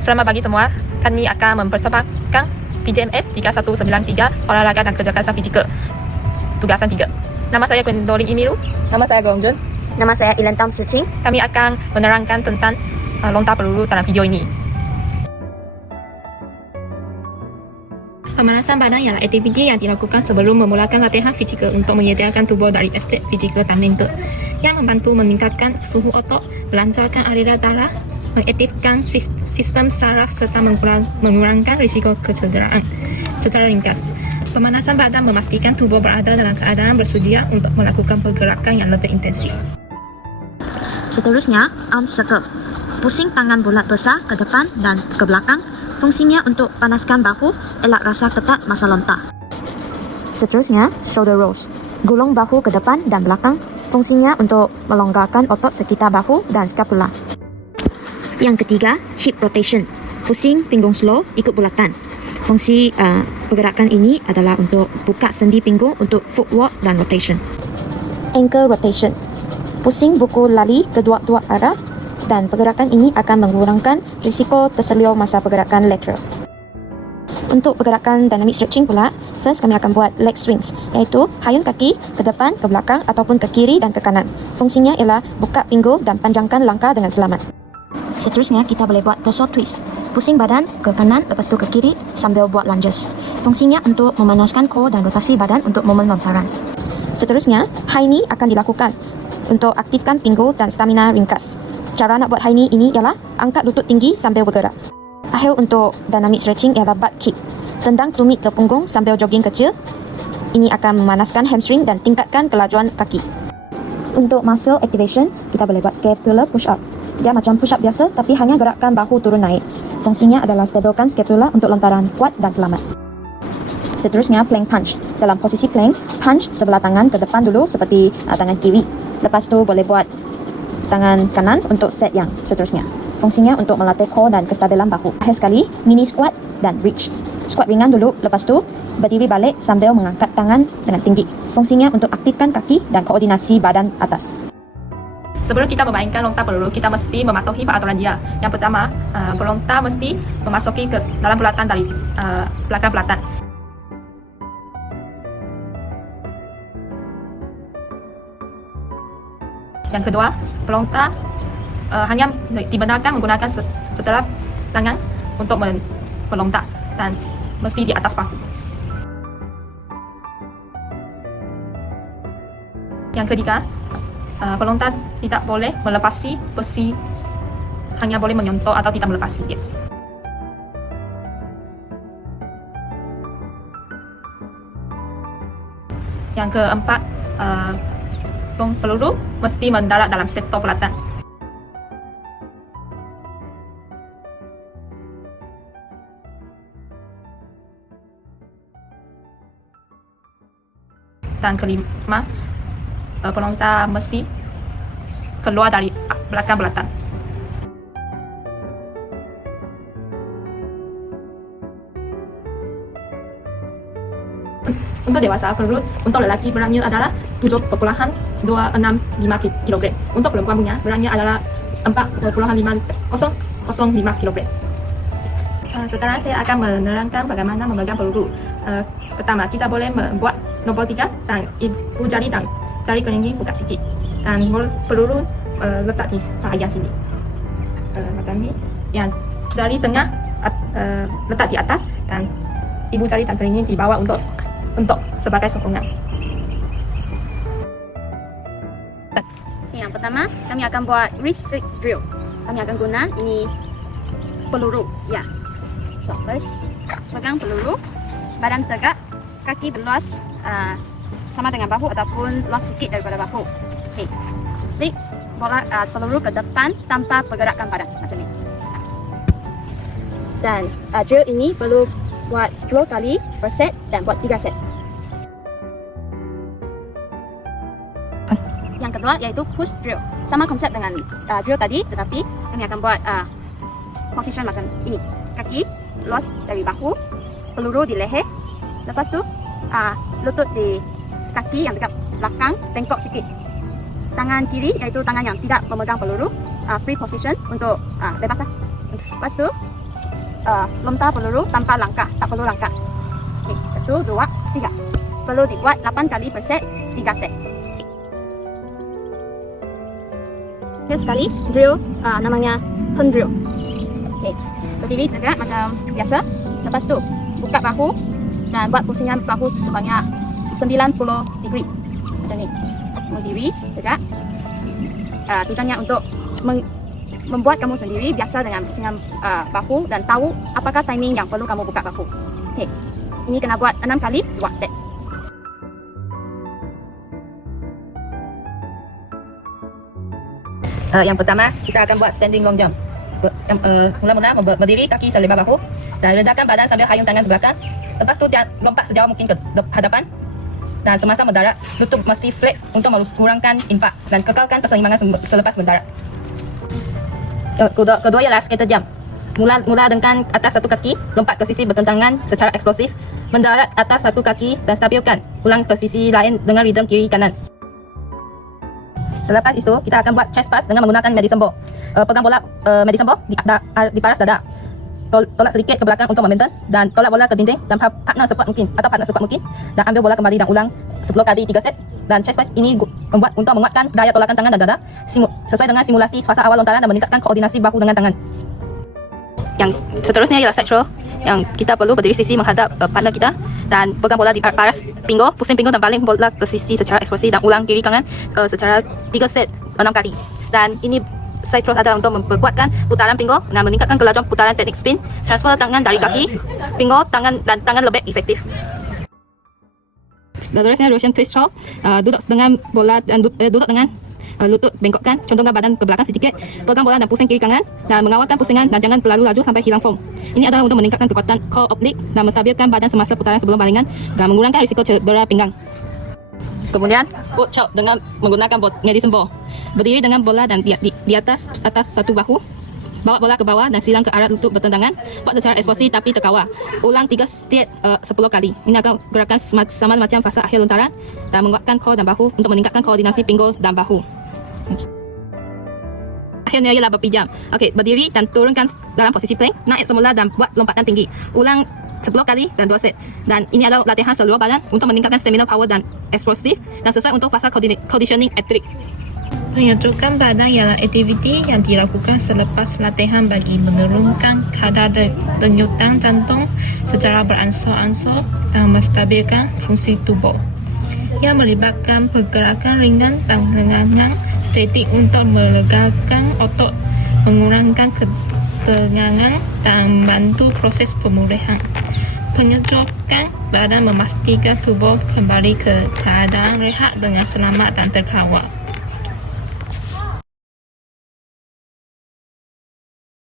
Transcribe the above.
Selamat pagi semua. Kami akan mempersembahkan PJMS 3193 olahraga dan kerja keras fizikal. Tugasan 3. Nama saya Gwendolyn Imiru. Nama saya Gong Jun. Nama saya Ilan Tam Sucing. Kami akan menerangkan tentang lontar peluru dalam video ini. Pemanasan badan ialah aktiviti yang dilakukan sebelum memulakan latihan fizikal untuk menyediakan tubuh dari aspek fizikal dan mental, yang membantu meningkatkan suhu otot, melancarkan aliran darah, mengaktifkan sistem saraf serta mengurangkan risiko kecederaan. Secara ringkas, pemanasan badan memastikan tubuh berada dalam keadaan bersedia untuk melakukan pergerakan yang lebih intensif. Seterusnya, arm circle. Pusing tangan bulat besar ke depan dan ke belakang. Fungsinya untuk panaskan bahu, elak rasa ketat masa lontar. Seterusnya, shoulder rolls. Gulung bahu ke depan dan belakang. Fungsinya untuk melonggarkan otot sekitar bahu dan scapula. Yang ketiga, hip rotation. Pusing pinggung slow ikut bulatan. Fungsi pergerakan ini adalah untuk buka sendi pinggung untuk footwork dan rotation. Ankle rotation. Pusing buku lari kedua-dua arah dan pergerakan ini akan mengurangkan risiko terseliur masa pergerakan lateral. Untuk pergerakan dynamic stretching pula, first kami akan buat leg swings, iaitu hayun kaki ke depan, ke belakang ataupun ke kiri dan ke kanan. Fungsinya ialah buka pinggul dan panjangkan langkah dengan selamat. Seterusnya, kita boleh buat torso twist. Pusing badan ke kanan, lepas tu ke kiri sambil buat lunges. Fungsinya untuk memanaskan core dan rotasi badan untuk momen lontaran. Seterusnya, high knee akan dilakukan untuk aktifkan pinggul dan stamina ringkas. Cara nak buat high knee ini ialah angkat lutut tinggi sambil bergerak. Akhir untuk dynamic stretching ialah butt kick. Tendang tumit ke punggung sambil jogging kecil. Ini akan memanaskan hamstring dan tingkatkan kelajuan kaki. Untuk muscle activation, kita boleh buat scapular push up. Dia macam push up biasa tapi hanya gerakkan bahu turun naik. Fungsinya adalah stabilkan scapula untuk lontaran kuat dan selamat. Seterusnya, plank punch. Dalam posisi plank, punch sebelah tangan ke depan dulu seperti tangan kiri. Lepas tu boleh buat tangan kanan untuk set yang seterusnya. Fungsinya untuk melatih core dan kestabilan bahu. Akhir sekali, mini squat dan bridge. Squat ringan dulu, lepas tu berdiri balik sambil mengangkat tangan dengan tinggi. Fungsinya untuk aktifkan kaki dan koordinasi badan atas. Sebelum kita memainkan lontar peluru, kita mesti mematuhi peraturan dia. Yang pertama, pelontar mesti memasuki ke dalam bulatan dari belakang bulatan. Yang kedua, pelontar hanya dibenarkan menggunakan setelah tangan untuk melontar dan mesti di atas bahu. Yang ketiga, pelontar tidak boleh melepasi besi, hanya boleh menyentuh atau tidak melepasi dia. Yang keempat, peluru mesti mendarat dalam sektor bulatan. Dan kelima, pelontar mesti keluar dari belakang bulatan. Untuk dewasa, peluru untuk lelaki beratnya adalah 7,265 kg. Untuk perempuan punya beratnya adalah 4,505 kg. Sekarang saya akan menerangkan bagaimana memegang peluru. Pertama, kita boleh membuat nombor 3 dan ibu jari dan jari kelingking buka sikit. Dan peluru letak di bahagian sini. Macam ni. Yang jari tengah letak di atas dan ibu jari dan kelingking di bawah untuk sebagai sokongan. Yang pertama, kami akan buat wrist flick drill. Kami akan guna ini peluru. Ya. So first, pegang peluru, badan tegak, kaki berluas sama dengan bahu ataupun luas sikit daripada bahu. Okay. Flick bola peluru ke depan tanpa pergerakan badan macam ni. Dan drill ini perlu buat 10 kali per set dan buat 3 set. Yang kedua iaitu push drill. Sama konsep dengan drill tadi, tetapi kami akan buat position macam ini. Kaki luas dari bahu, peluru di leher. Lepas tu lutut di kaki yang dekat belakang, bengkok sikit. Tangan kiri iaitu tangan yang tidak memegang peluru, free position untuk bebas lah. Lepas tu lontar peluru tanpa langkah, tak perlu langkah. Okey, 1, 2, 3. Perlu dibuat 8 kali per set, 3 set. Sekali drill namanya pen drill. Okey, berdiri tegak macam biasa. Lepas tu buka bahu dan buat pusingan bahu sebanyak 90 degree. Macam ni. Berdiri tegak. Tujuannya untuk membuat kamu sendiri biasa dengan pusingan bahu dan tahu apakah timing yang perlu kamu buka bahu. Okey. Ini kena buat 6 kali 2 set. Yang pertama, kita akan buat standing long jump. Mula-mula berdiri, kaki selebar bahu dan rendahkan badan sambil hayung tangan ke belakang. Lepas tu dia lompat sejauh mungkin ke hadapan. Dan semasa mendarat, lutut mesti flex untuk mengurangkan impak dan kekalkan keseimbangan selepas mendarat. Kedua ialah skater jump. Mula dengan atas satu kaki, lompat ke sisi bertentangan secara eksplosif, mendarat atas satu kaki dan stabilkan. Ulang ke sisi lain dengan ritme kiri kanan. Selepas itu, kita akan buat chest pass dengan menggunakan medicine ball. Pegang bola medicine ball di paras dada. Tolak sedikit ke belakang untuk momentum dan tolak bola ke dinding dan partner sekuat mungkin dan ambil bola kembali dan ulang 10 kali 3 set. Dan chest pass ini membuat untuk menguatkan daya tolakan tangan dan dada sesuai dengan simulasi fasa awal lontaran dan meningkatkan koordinasi bahu dengan tangan. Yang seterusnya ialah side throw, yang kita perlu berdiri sisi menghadap partner kita dan pegang bola di paras pinggul, pusing pinggul dan baling bola ke sisi secara eksplosif dan ulang kiri kanan secara 3 set 6 kali. Dan ini side throw adalah untuk memperkuatkan putaran pinggul dan meningkatkan kelajuan putaran teknik spin, transfer tangan dari kaki, pinggul, tangan dan tangan lebih efektif. Seterusnya Russian twist throw, duduk dengan bola dan duduk dengan lutut bengkokkan, condongkan badan ke belakang sedikit, pegang bola dan pusing kiri kanan dan mengawalkan pusingan dan jangan terlalu laju sampai hilang form. Ini adalah untuk meningkatkan kekuatan core oblique dan menstabilkan badan semasa putaran sebelum balingan dan mengurangkan risiko cedera pinggang. Kemudian foot choke dengan menggunakan medicine ball. Berdiri dengan bola dan di atas satu bahu. Bawa bola ke bawah dan silang ke arah lutut bertentangan. Buat secara eksplosif tapi terkawal. Ulang 3 set 10 kali. Ini akan gerakan sama macam fasa akhir lontaran dan menguatkan core dan bahu untuk meningkatkan koordinasi pinggul dan bahu. Akhirnya ialah berpijam. Okey, berdiri dan turunkan dalam posisi plank, naik semula dan buat lompatan tinggi. Ulang 10 kali dan 2 set. Dan ini adalah latihan seluruh badan untuk meningkatkan stamina, power dan eksplosif dan sesuai untuk fasa conditioning atletik. Pengecukan badan ialah aktiviti yang dilakukan selepas latihan bagi menurunkan kadar denyutan jantung secara beransur-ansur dan menstabilkan fungsi tubuh. Ia melibatkan pergerakan ringan dan rengangan statik untuk melegakan otot, mengurangkan ketegangan dan membantu proses pemulihan. Penyejukan badan memastikan tubuh kembali ke keadaan rehat dengan selamat dan terkawal.